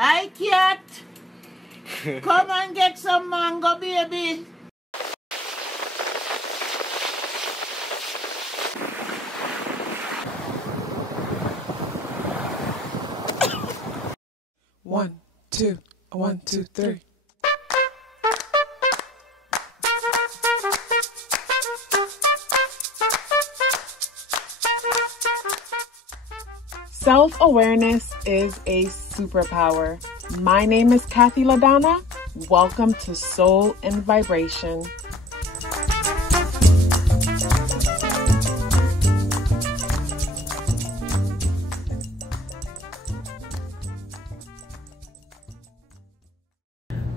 Hi, cat. Come and get some mango, baby. One, two, 1, 2, 3. Self-awareness is a superpower. My name is KathyLaDonna. Welcome to Soul and Vibration.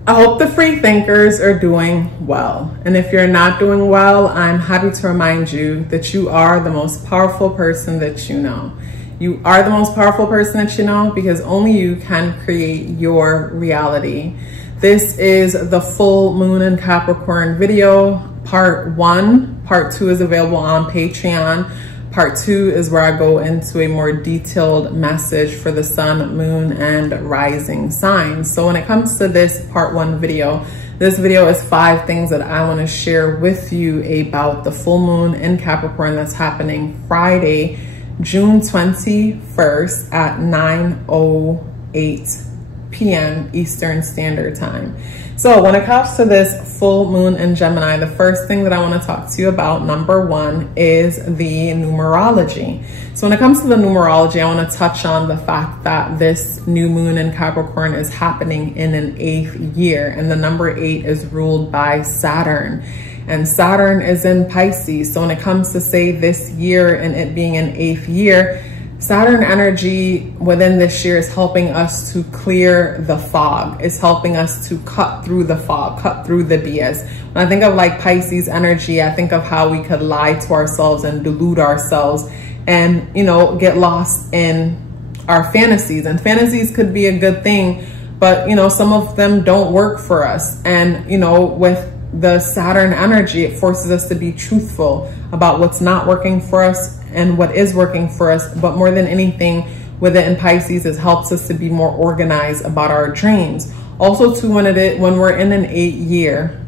I hope the free thinkers are doing well. And if you're not doing well, I'm happy to remind you that you are the most powerful person that you know. You are the most powerful person that you know because only you can create your reality. This is the full moon in Capricorn video, part 1. Part 2 is available on Patreon. Part 2 is where I go into a more detailed message for the sun, moon, and rising signs. So when it comes to this part 1 video, this video is 5 things that I want to share with you about the full moon in Capricorn that's happening Friday, June 21st at 9:08 p.m. Eastern Standard Time. So when it comes to this full moon in Gemini, the first thing that I want to talk to you about, number 1, is the numerology. So when it comes to the numerology, I want to touch on the fact that this new moon in Capricorn is happening in an 8th year, and the number 8 is ruled by Saturn. And Saturn is in Pisces. So when it comes to, say, this year and it being an 8th year, Saturn energy within this year is helping us to clear the fog. It's helping us to cut through the fog, cut through the BS. When I think of like Pisces energy, I think of how we could lie to ourselves and delude ourselves and, you know, get lost in our fantasies. And fantasies could be a good thing, but, you know, some of them don't work for us. And, you know, with the Saturn energy, it forces us to be truthful about what's not working for us and what is working for us. But more than anything with it in Pisces, it helps us to be more organized about our dreams. Also too, when we're in an 8th year,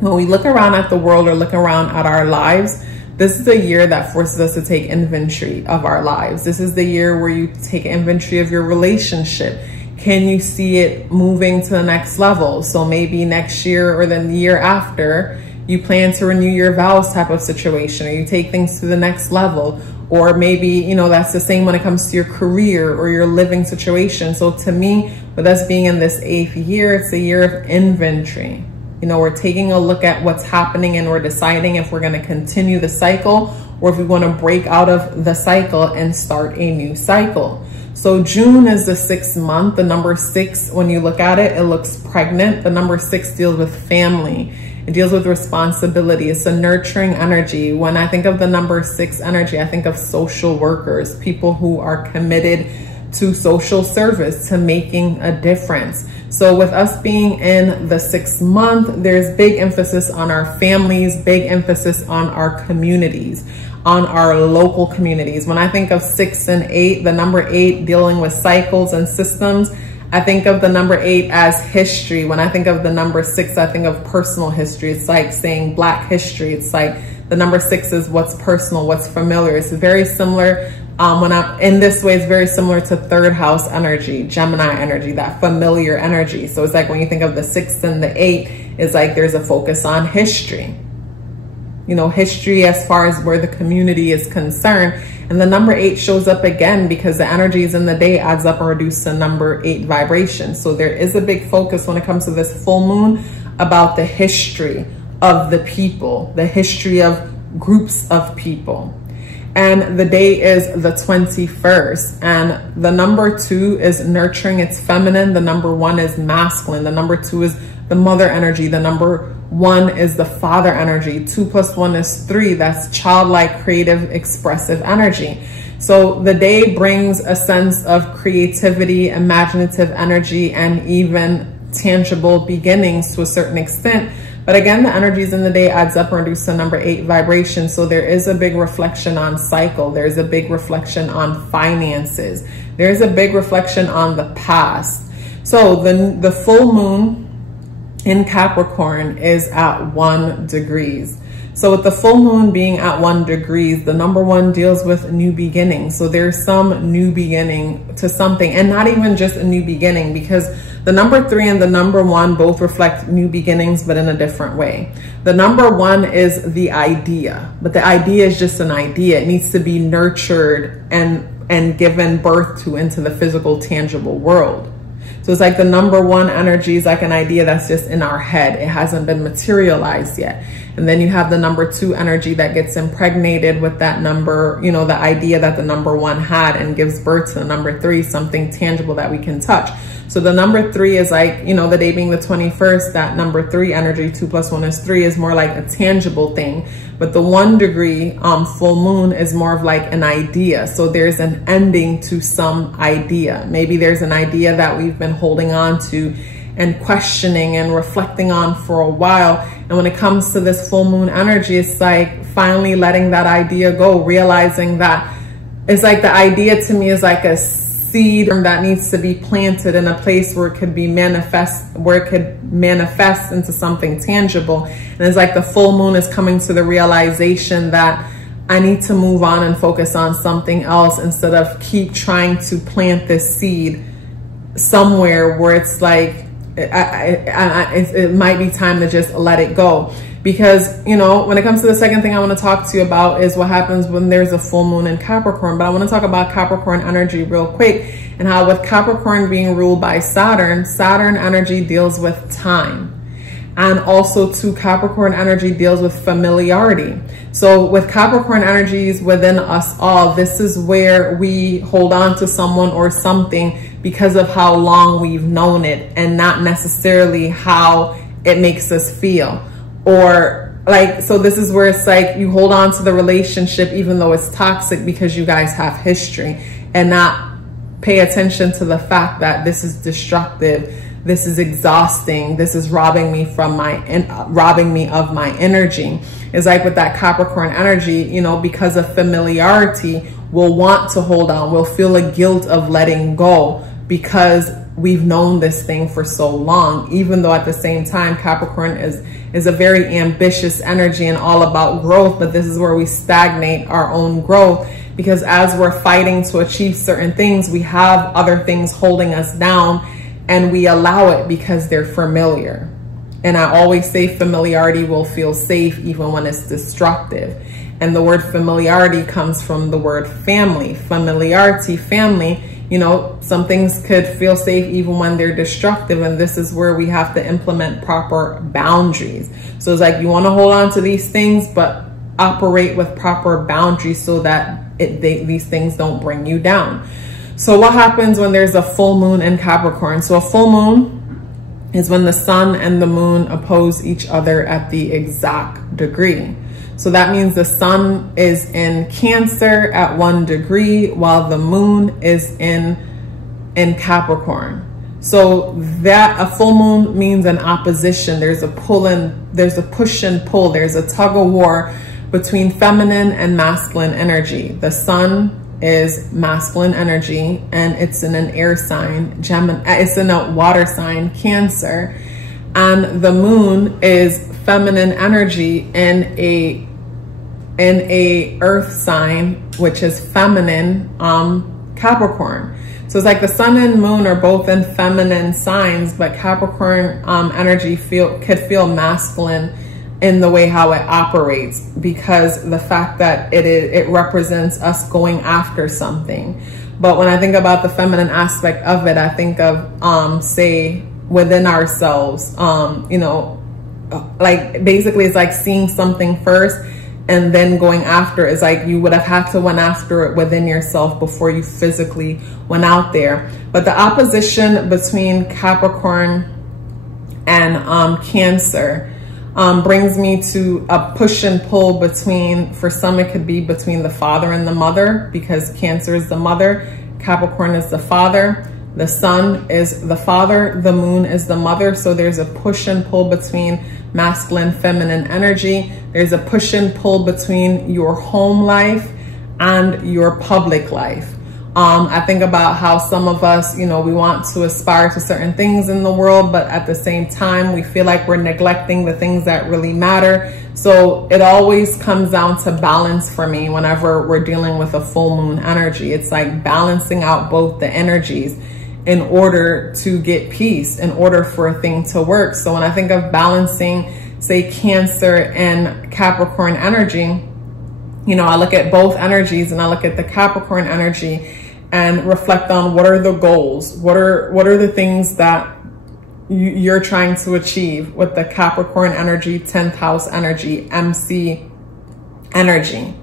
when we look around at the world or look around at our lives, this is a year that forces us to take inventory of our lives. This is the year where you take inventory of your relationship. Can you see it moving to the next level? So maybe next year or then the year after, you plan to renew your vows type of situation, or you take things to the next level. Or maybe, you know, that's the same when it comes to your career or your living situation. So to me, with us being in this 8th year, it's a year of inventory. You know, we're taking a look at what's happening and we're deciding if we're going to continue the cycle or if we want to break out of the cycle and start a new cycle. So June is the 6th month. The number 6, when you look at it, it looks pregnant. The number 6 deals with family. It deals with responsibility. It's a nurturing energy. When I think of the number 6 energy, I think of social workers, people who are committed to social service, to making a difference. So with us being in the 6th month, there's big emphasis on our families, big emphasis on our communities, on our local communities. When I think of 6 and 8, the number 8 dealing with cycles and systems, I think of the number 8 as history. When I think of the number 6, I think of personal history. It's like saying Black history. It's like the number 6 is what's personal, what's familiar. It's very similar. In this way, it's very similar to 3rd house energy, Gemini energy, that familiar energy. So it's like when you think of the 6th and the 8, it's like there's a focus on history. You know, history as far as where the community is concerned. And the number 8 shows up again because the energies in the day adds up and reduce to number 8 vibration. So there is a big focus when it comes to this full moon about the history of the people, the history of groups of people. And the day is the 21st. And the number 2 is nurturing, it's feminine. The number 1 is masculine. The number 2 is the mother energy. The number 1 is the father energy. 2 plus 1 is 3. That's childlike, creative, expressive energy. So the day brings a sense of creativity, imaginative energy, and even tangible beginnings to a certain extent. But again, the energies in the day adds up and reduces to number 8 vibration. So there is a big reflection on cycle. There's a big reflection on finances. There's a big reflection on the past. So the full moon in Capricorn is at 1 degree. So with the full moon being at 1 degree, the number 1 deals with new beginning. So there's some new beginning to something, and not even just a new beginning, because the number 3 and the number 1 both reflect new beginnings, but in a different way. The number 1 is the idea, but the idea is just an idea. It needs to be nurtured and given birth to into the physical, tangible world. So it's like the number 1 energy is like an idea that's just in our head. It hasn't been materialized yet. And then you have the number 2 energy that gets impregnated with that number, you know, the idea that the number 1 had, and gives birth to the number 3, something tangible that we can touch. So the number 3 is like, you know, the day being the 21st, that number 3 energy, 2 + 1 is 3, is more like a tangible thing. But the 1 degree full moon is more of like an idea. So there's an ending to some idea. Maybe there's an idea that we've been holding on to and questioning and reflecting on for a while. And when it comes to this full moon energy, it's like finally letting that idea go, realizing that it's like the idea to me is like a seed that needs to be planted in a place where it could be manifest into something tangible. And it's like the full moon is coming to the realization that I need to move on and focus on something else, instead of keep trying to plant this seed somewhere where it's like, it might be time to just let it go. Because, you know, when it comes to the second thing I want to talk to you about is what happens when there's a full moon in Capricorn. But I want to talk about Capricorn energy real quick, and how with Capricorn being ruled by Saturn, Saturn energy deals with time. And also too, Capricorn energy deals with familiarity. So with Capricorn energies within us all, this is where we hold on to someone or something because of how long we've known it, and not necessarily how it makes us feel. Or like, so this is where it's like you hold on to the relationship even though it's toxic, because you guys have history, and not pay attention to the fact that this is destructive, this is exhausting, this is robbing me of my energy. It's like with that Capricorn energy, you know, because of familiarity, we'll want to hold on, we'll feel a guilt of letting go, because we've known this thing for so long. Even though at the same time, Capricorn is a very ambitious energy and all about growth, but this is where we stagnate our own growth, because as we're fighting to achieve certain things, we have other things holding us down, and we allow it because they're familiar. And I always say familiarity will feel safe even when it's destructive. And the word familiarity comes from the word family. Familiarity, family. You know, some things could feel safe even when they're destructive, and this is where we have to implement proper boundaries. So it's like you want to hold on to these things, but operate with proper boundaries so that these things don't bring you down. So what happens when there's a full moon in Capricorn? So a full moon is when the sun and the moon oppose each other at the exact degree. So that means the sun is in Cancer at 1 degree, while the moon is in Capricorn. So that a full moon means an opposition. There's a push and pull. There's a tug of war between feminine and masculine energy. The sun is masculine energy, and it's in an air sign, Gemini. It's in a water sign, Cancer, and the moon is feminine energy in a earth sign, which is feminine, Capricorn. So it's like the sun and moon are both in feminine signs, but Capricorn energy could feel masculine in the way how it operates, because the fact that it represents us going after something. But when I think about the feminine aspect of it, I think of say within ourselves, you know, like basically it's like seeing something first and then going after. It's like you would have had to went after it within yourself before you physically went out there. But the opposition between Capricorn and Cancer brings me to a push and pull between, for some it could be between the father and the mother, because Cancer is the mother, Capricorn is the father, the sun is the father, the moon is the mother. So there's a push and pull between masculine, feminine energy. There's a push and pull between your home life and your public life. I think about how some of us, you know, we want to aspire to certain things in the world, but at the same time, we feel like we're neglecting the things that really matter. So it always comes down to balance for me whenever we're dealing with a full moon energy. It's like balancing out both the energies in order to get peace, in order for a thing to work. So when I think of balancing, say, Cancer and Capricorn energy, you know, I look at both energies and I look at the Capricorn energy and reflect on what are the goals, what are the things that you're trying to achieve with the Capricorn energy, 10th house energy, MC energy.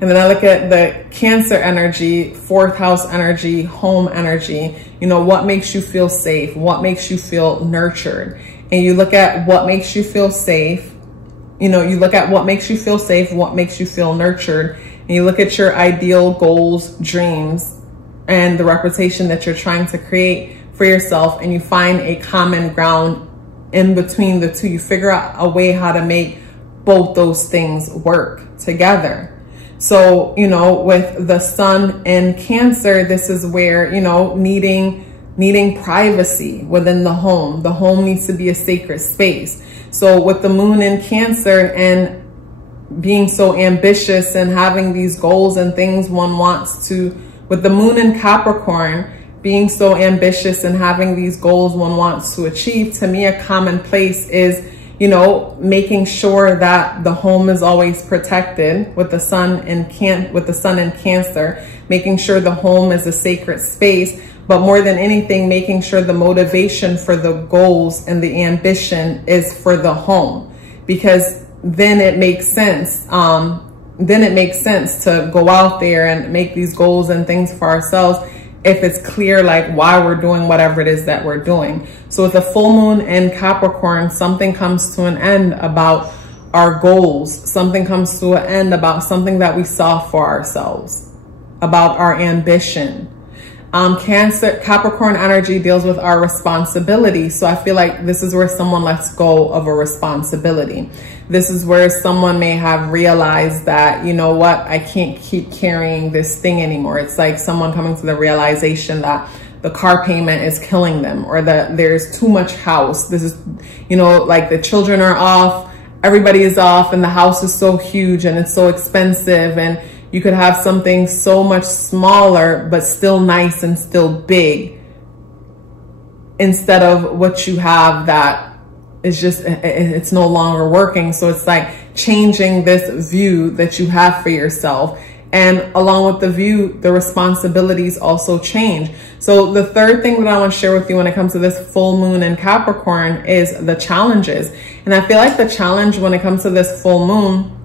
And then I look at the Cancer energy, 4th house energy, home energy. You know, what makes you feel safe? What makes you feel nurtured? And you look at what makes you feel safe. You know, you look at what makes you feel safe, what makes you feel nurtured. And you look at your ideal goals, dreams, and the reputation that you're trying to create for yourself. And you find a common ground in between the two. You figure out a way how to make both those things work together. So, you know, with the sun in Cancer, this is where, you know, needing privacy within the home. The home needs to be a sacred space. So with the moon in Cancer and being so ambitious and having these goals and things one wants to, with the moon in Capricorn, being so ambitious and having these goals one wants to achieve, to me, a common place is, you know, making sure that the home is always protected with the sun in Cancer, making sure the home is a sacred space, but more than anything, making sure the motivation for the goals and the ambition is for the home, because then it makes sense. Then it makes sense to go out there and make these goals and things for ourselves if it's clear, like, why we're doing whatever it is that we're doing. So with the full moon in Capricorn, something comes to an end about our goals. Something comes to an end about something that we saw for ourselves, about our ambition. Capricorn energy deals with our responsibility. So I feel like this is where someone lets go of a responsibility. This is where someone may have realized that, you know what, I can't keep carrying this thing anymore. It's like someone coming to the realization that the car payment is killing them, or that there's too much house. This is, you know, like the children are off, everybody is off, and the house is so huge and it's so expensive, and you could have something so much smaller, but still nice and still big, instead of what you have that is just, it's no longer working. So it's like changing this view that you have for yourself. And along with the view, the responsibilities also change. So the third thing that I want to share with you when it comes to this full moon in Capricorn is the challenges. And I feel like the challenge when it comes to this full moon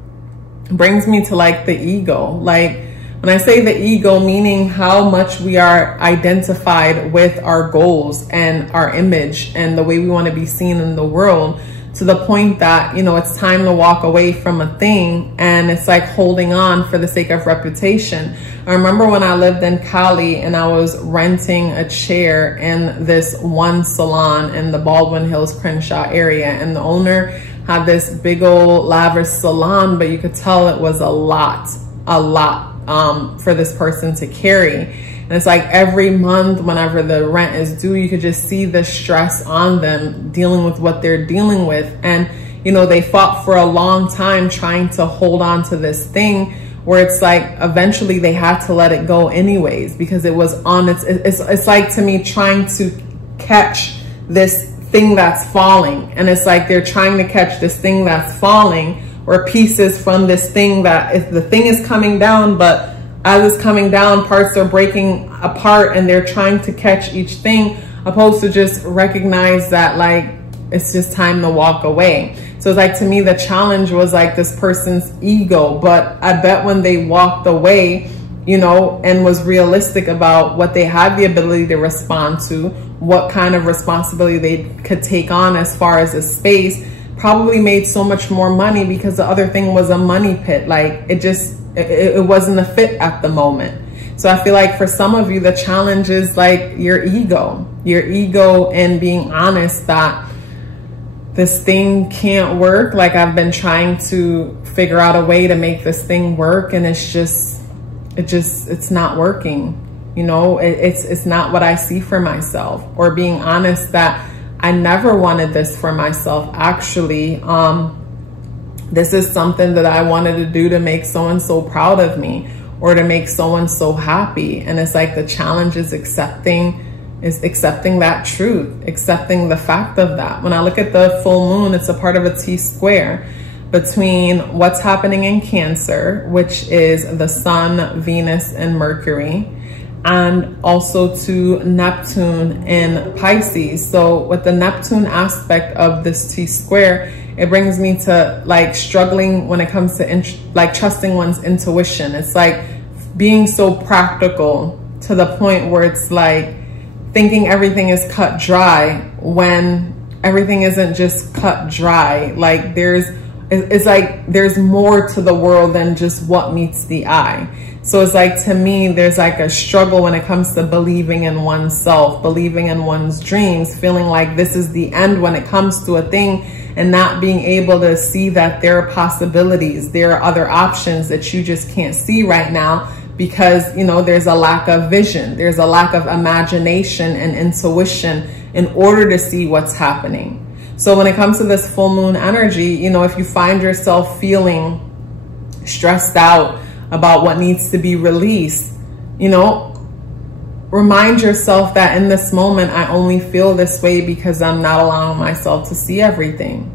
brings me to like the ego. Like when I say the ego, meaning how much we are identified with our goals and our image and the way we want to be seen in the world, to the point that, you know, it's time to walk away from a thing and it's like holding on for the sake of reputation. I remember when I lived in Cali and I was renting a chair in this one salon in the Baldwin Hills, Crenshaw area, and the owner had this big old lavish salon, but you could tell it was a lot for this person to carry. And it's like every month, whenever the rent is due, you could just see the stress on them dealing with what they're dealing with. And, you know, they fought for a long time trying to hold on to this thing where it's like eventually they had to let it go anyways, because it was on it's like, to me, trying to catch this thing that's falling. And it's like they're trying to catch this thing that's falling, or pieces from this thing that, if the thing is coming down, but as it's coming down, parts are breaking apart and they're trying to catch each thing, opposed to just recognize that like it's just time to walk away. So it's like, to me, the challenge was like this person's ego. But I bet when they walked away, you know, and was realistic about what they had the ability to respond to, what kind of responsibility they could take on as far as a space, probably made so much more money, because the other thing was a money pit. Like it wasn't a fit at the moment. So I feel like for some of you, the challenge is like your ego and being honest that this thing can't work. Like, I've been trying to figure out a way to make this thing work, and it's not working. You know, it's not what I see for myself, or being honest that I never wanted this for myself. Actually, this is something that I wanted to do to make someone so proud of me, or to make someone so happy. And it's like the challenge is accepting that truth, accepting the fact of that. When I look at the full moon, it's a part of a T-square between what's happening in Cancer, which is the Sun, Venus, and Mercury, and also to Neptune in Pisces. So with the Neptune aspect of this T-square, it brings me to like struggling when it comes to like trusting one's intuition. It's like being so practical to the point where it's like thinking everything is cut dry when everything isn't just cut dry. Like it's like there's more to the world than just what meets the eye. So it's like, to me, there's like a struggle when it comes to believing in oneself, believing in one's dreams, feeling like this is the end when it comes to a thing, and not being able to see that there are possibilities, there are other options that you just can't see right now because, you know, there's a lack of vision, there's a lack of imagination and intuition in order to see what's happening. So when it comes to this full moon energy, you know, if you find yourself feeling stressed out about what needs to be released, you know, remind yourself that in this moment, I only feel this way because I'm not allowing myself to see everything.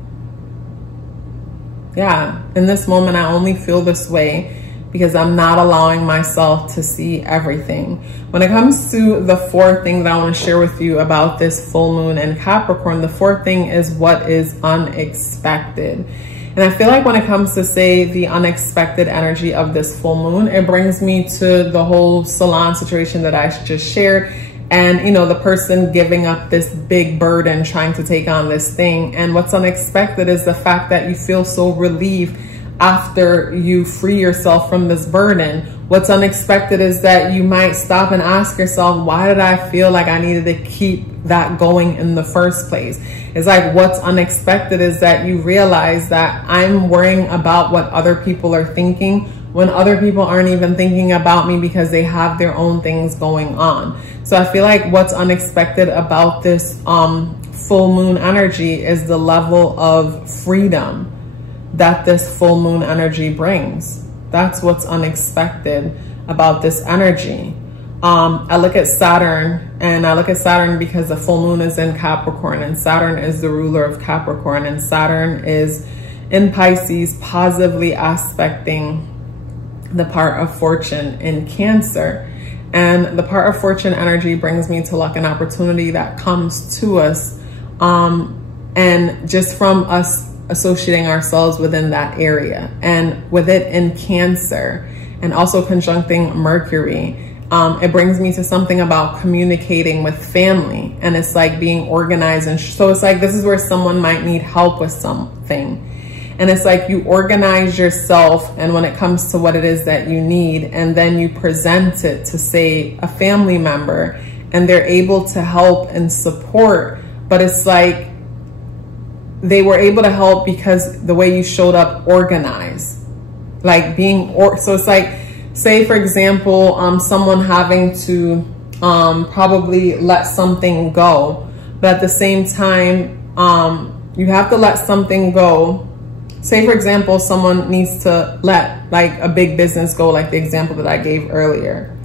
Yeah, in this moment, I only feel this way because I'm not allowing myself to see everything. When it comes to the fourth thing that I want to share with you about this full moon in Capricorn, the fourth thing is what is unexpected. And I feel like when it comes to, say, the unexpected energy of this full moon, it brings me to the whole salon situation that I just shared. And, you know, the person giving up this big burden, trying to take on this thing. And what's unexpected is the fact that you feel so relieved after you free yourself from this burden. What's unexpected is that you might stop and ask yourself, why did I feel like I needed to keep that going in the first place? It's like, what's unexpected is that you realize that I'm worrying about what other people are thinking when other people aren't even thinking about me because they have their own things going on. So I feel like what's unexpected about this full moon energy is the level of freedom that this full moon energy brings. That's what's unexpected about this energy. I look at Saturn, and I look at Saturn because the full moon is in Capricorn, and Saturn is the ruler of Capricorn, and Saturn is in Pisces, positively aspecting the part of fortune in Cancer. And the part of fortune energy brings me to luck and opportunity that comes to us, and just from us associating ourselves within that area, and with it in Cancer and also conjuncting Mercury, it brings me to something about communicating with family, and it's like being organized. And so it's like, this is where someone might need help with something, and it's like you organize yourself, and when it comes to what it is that you need, and then you present it to, say, a family member, and they're able to help and support. But it's like they were able to help because the way you showed up organized, like being, so it's like, say for example, someone having to probably let something go, but at the same time, you have to let something go. Say for example, someone needs to let like a big business go, like the example that I gave earlier.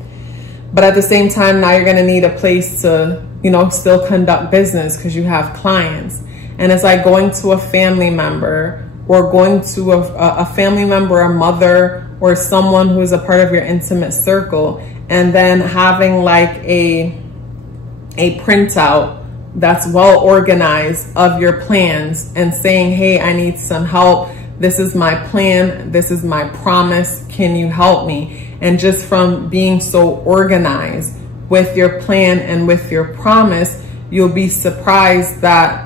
But at the same time, now you're going to need a place to, you know, still conduct business because you have clients. And it's like going to a family member, or going to a family member, a mother, or someone who is a part of your intimate circle, and then having like a printout that's well organized of your plans and saying, hey, I need some help. This is my plan. This is my promise. Can you help me? And just from being so organized with your plan and with your promise, you'll be surprised that,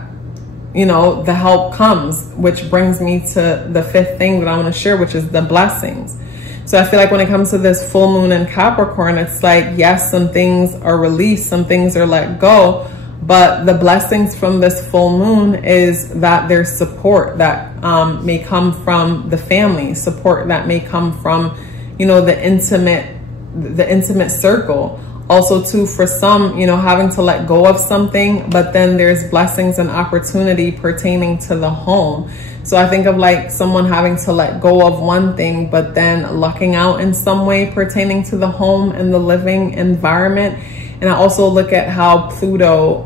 you know, the help comes, which brings me to the fifth thing that I want to share, which is the blessings. So I feel like when it comes to this full moon in Capricorn, it's like, yes, some things are released, some things are let go, but the blessings from this full moon is that there's support that may come from the family, support that may come from, you know, the intimate circle. Also too, for some, you know, having to let go of something, but then there's blessings and opportunity pertaining to the home. So I think of like someone having to let go of one thing, but then lucking out in some way pertaining to the home and the living environment. And I also look at how Pluto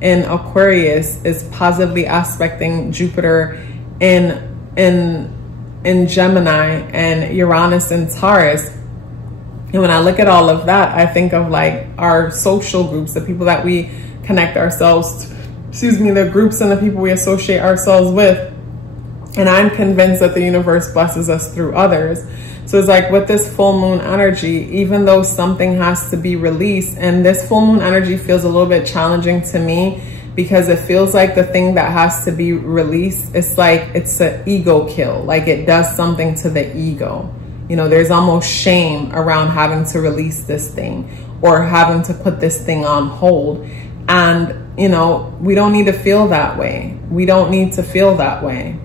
in Aquarius is positively aspecting Jupiter in Gemini and Uranus in Taurus. And when I look at all of that, I think of like our social groups, the people that we connect ourselves to, the groups and the people we associate ourselves with. And I'm convinced that the universe blesses us through others. So it's like with this full moon energy, even though something has to be released, and this full moon energy feels a little bit challenging to me because it feels like the thing that has to be released, it's like it's an ego kill. Like it does something to the ego. You know, there's almost shame around having to release this thing or having to put this thing on hold. And, you know, we don't need to feel that way. We don't need to feel that way.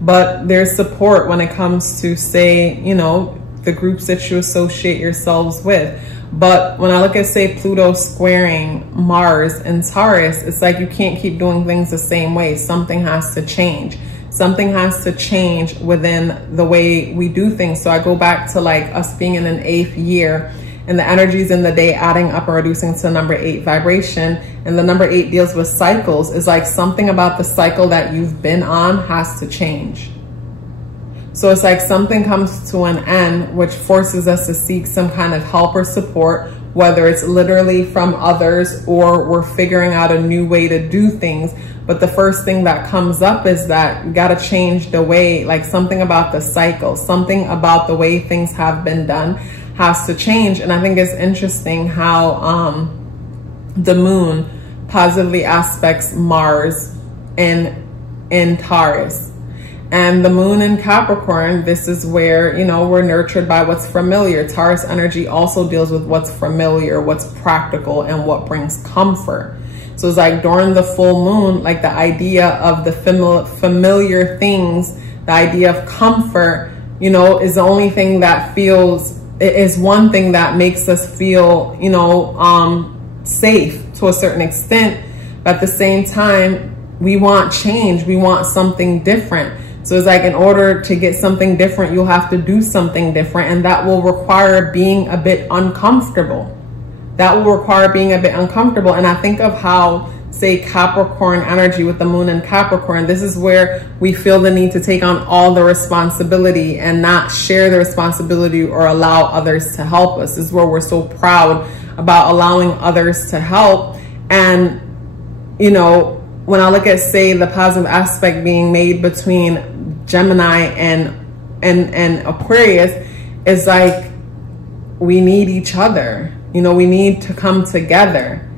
But there's support when it comes to, say, you know, the groups that you associate yourselves with. But when I look at, say, Pluto squaring Mars and Taurus, it's like you can't keep doing things the same way. Something has to change. Something has to change within the way we do things. So I go back to like us being in an 8th year and the energies in the day adding up and reducing to number 8 vibration. And the number 8 deals with cycles. Is like something about the cycle that you've been on has to change. So it's like something comes to an end, which forces us to seek some kind of help or support, whether it's literally from others or we're figuring out a new way to do things. But the first thing that comes up is that you got to change the way, like something about the cycle, something about the way things have been done has to change. And I think it's interesting how the moon positively aspects Mars in Taurus. And the moon in Capricorn, this is where, you know, we're nurtured by what's familiar. Taurus energy also deals with what's familiar, what's practical, and what brings comfort. So it's like during the full moon, like the idea of the familiar things, the idea of comfort, you know, is the only thing that feels, is one thing that makes us feel, you know, safe to a certain extent. But at the same time, we want change. We want something different. So it's like in order to get something different, you'll have to do something different. And that will require being a bit uncomfortable. That will require being a bit uncomfortable. And I think of how, say, Capricorn energy with the moon in Capricorn, this is where we feel the need to take on all the responsibility and not share the responsibility or allow others to help us. This is where we're so proud about allowing others to help. And, you know, when I look at, say, the positive aspect being made between Gemini and Aquarius, it's like we need each other. You know, we need to come together.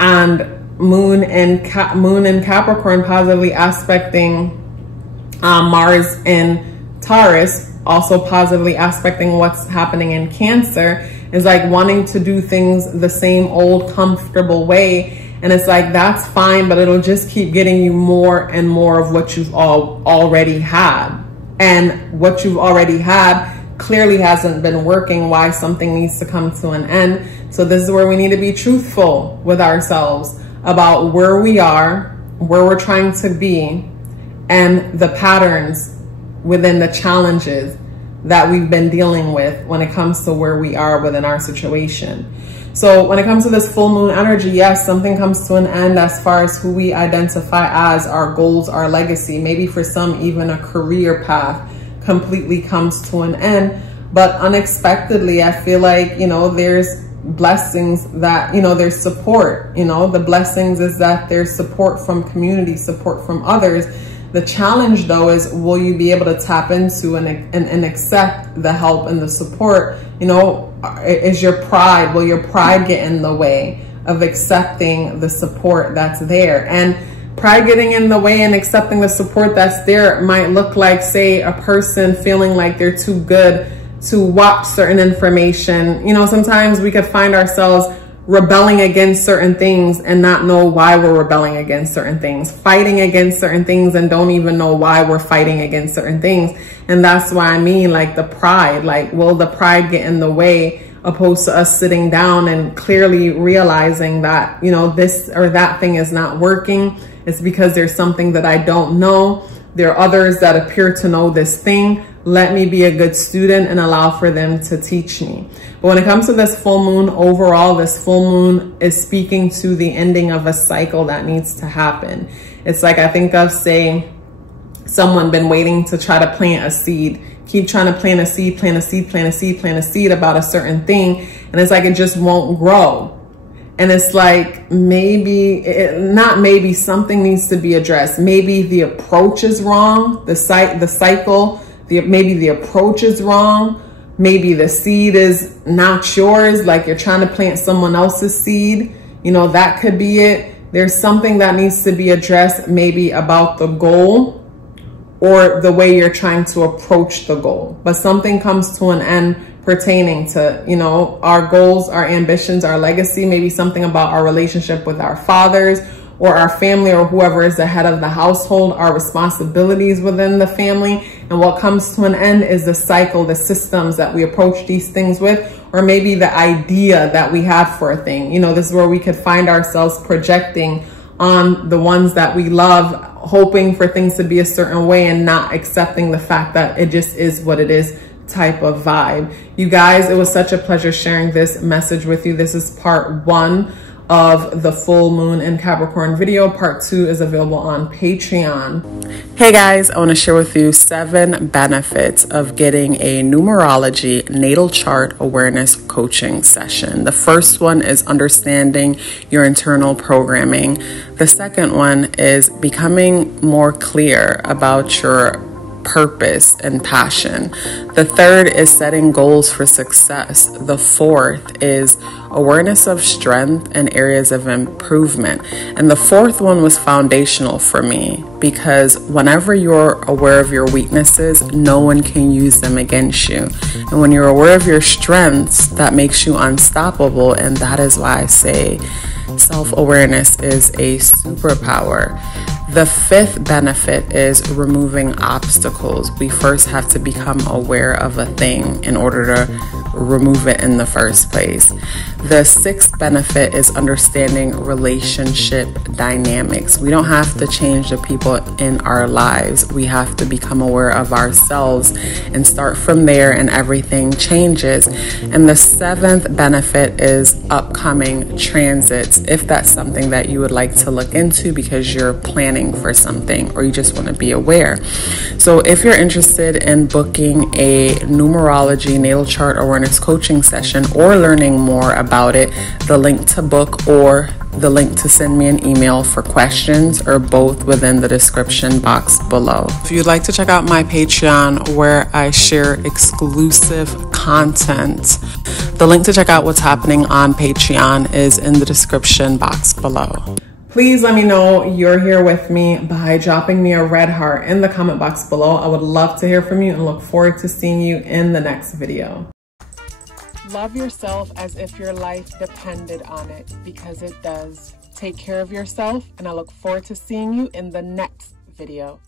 And moon and Capricorn positively aspecting Mars in Taurus, also positively aspecting what's happening in Cancer, is like wanting to do things the same old comfortable way. And it's like, that's fine, but it'll just keep getting you more and more of what you've already had. And what you've already had clearly hasn't been working. Why something needs to come to an end. So this is where we need to be truthful with ourselves about where we are, where we're trying to be, and the patterns within the challenges that we've been dealing with when it comes to where we are within our situation. So when it comes to this full moon energy, yes, something comes to an end as far as who we identify as, our goals, our legacy. Maybe for some, even a career path completely comes to an end. But unexpectedly, I feel like, you know, there's blessings that, you know, there's support. You know, the blessings is that there's support from community, support from others. The challenge, though, is will you be able to tap into and accept the help and the support? You know, is your pride, will your pride get in the way of accepting the support that's there? And pride getting in the way and accepting the support that's there might look like, say, a person feeling like they're too good to watch certain information. You know, sometimes we could find ourselves rebelling against certain things and not know why we're rebelling against certain things, fighting against certain things and don't even know why we're fighting against certain things. And that's why I mean, like, the pride, like, will the pride get in the way opposed to us sitting down and clearly realizing that, you know, this or that thing is not working. It's because there's something that I don't know. There are others that appear to know this thing. Let me be a good student and allow for them to teach me. But when it comes to this full moon, overall, this full moon is speaking to the ending of a cycle that needs to happen. It's like, I think of, say, someone been waiting to try to plant a seed, keep trying to plant a seed, plant a seed, plant a seed, plant a seed about a certain thing. And it's like, it just won't grow. And it's like, maybe, not maybe, something needs to be addressed. Maybe the approach is wrong. The cycle, maybe the approach is wrong. Maybe the seed is not yours. Like you're trying to plant someone else's seed. You know, that could be it. There's something that needs to be addressed, maybe about the goal or the way you're trying to approach the goal. But something comes to an end pertaining to, you know, our goals, our ambitions, our legacy, maybe something about our relationship with our fathers or our family or whoever is the head of the household, our responsibilities within the family. And what comes to an end is the cycle, the systems that we approach these things with, or maybe the idea that we have for a thing. You know, this is where we could find ourselves projecting on the ones that we love, hoping for things to be a certain way and not accepting the fact that it just is what it is type of vibe. You guys, it was such a pleasure sharing this message with you. This is part 1 of the full moon in Capricorn video. Part 2 is available on Patreon. Hey guys, I want to share with you 7 benefits of getting a numerology natal chart awareness coaching session. The first one is understanding your internal programming. The second one is becoming more clear about your purpose and passion. The third is setting goals for success. The fourth is awareness of strength and areas of improvement. And the fourth one was foundational for me because whenever you're aware of your weaknesses, no one can use them against you. And when you're aware of your strengths, that makes you unstoppable. And that is why I say self-awareness is a superpower. The fifth benefit is removing obstacles. We first have to become aware of a thing in order to remove it in the first place. The sixth benefit is understanding relationship dynamics. We don't have to change the people in our lives. We have to become aware of ourselves and start from there, and everything changes. And the seventh benefit is upcoming transits, if that's something that you would like to look into because you're planning for something or you just want to be aware. So if you're interested in booking a numerology natal chart awareness coaching session or learning more about it, the link to book or the link to send me an email for questions are both within the description box below. If you'd like to check out my Patreon where I share exclusive content, the link to check out what's happening on Patreon is in the description box below. Please let me know you're here with me by dropping me a red heart in the comment box below. I would love to hear from you and look forward to seeing you in the next video. Love yourself as if your life depended on it, because it does. Take care of yourself, and I look forward to seeing you in the next video.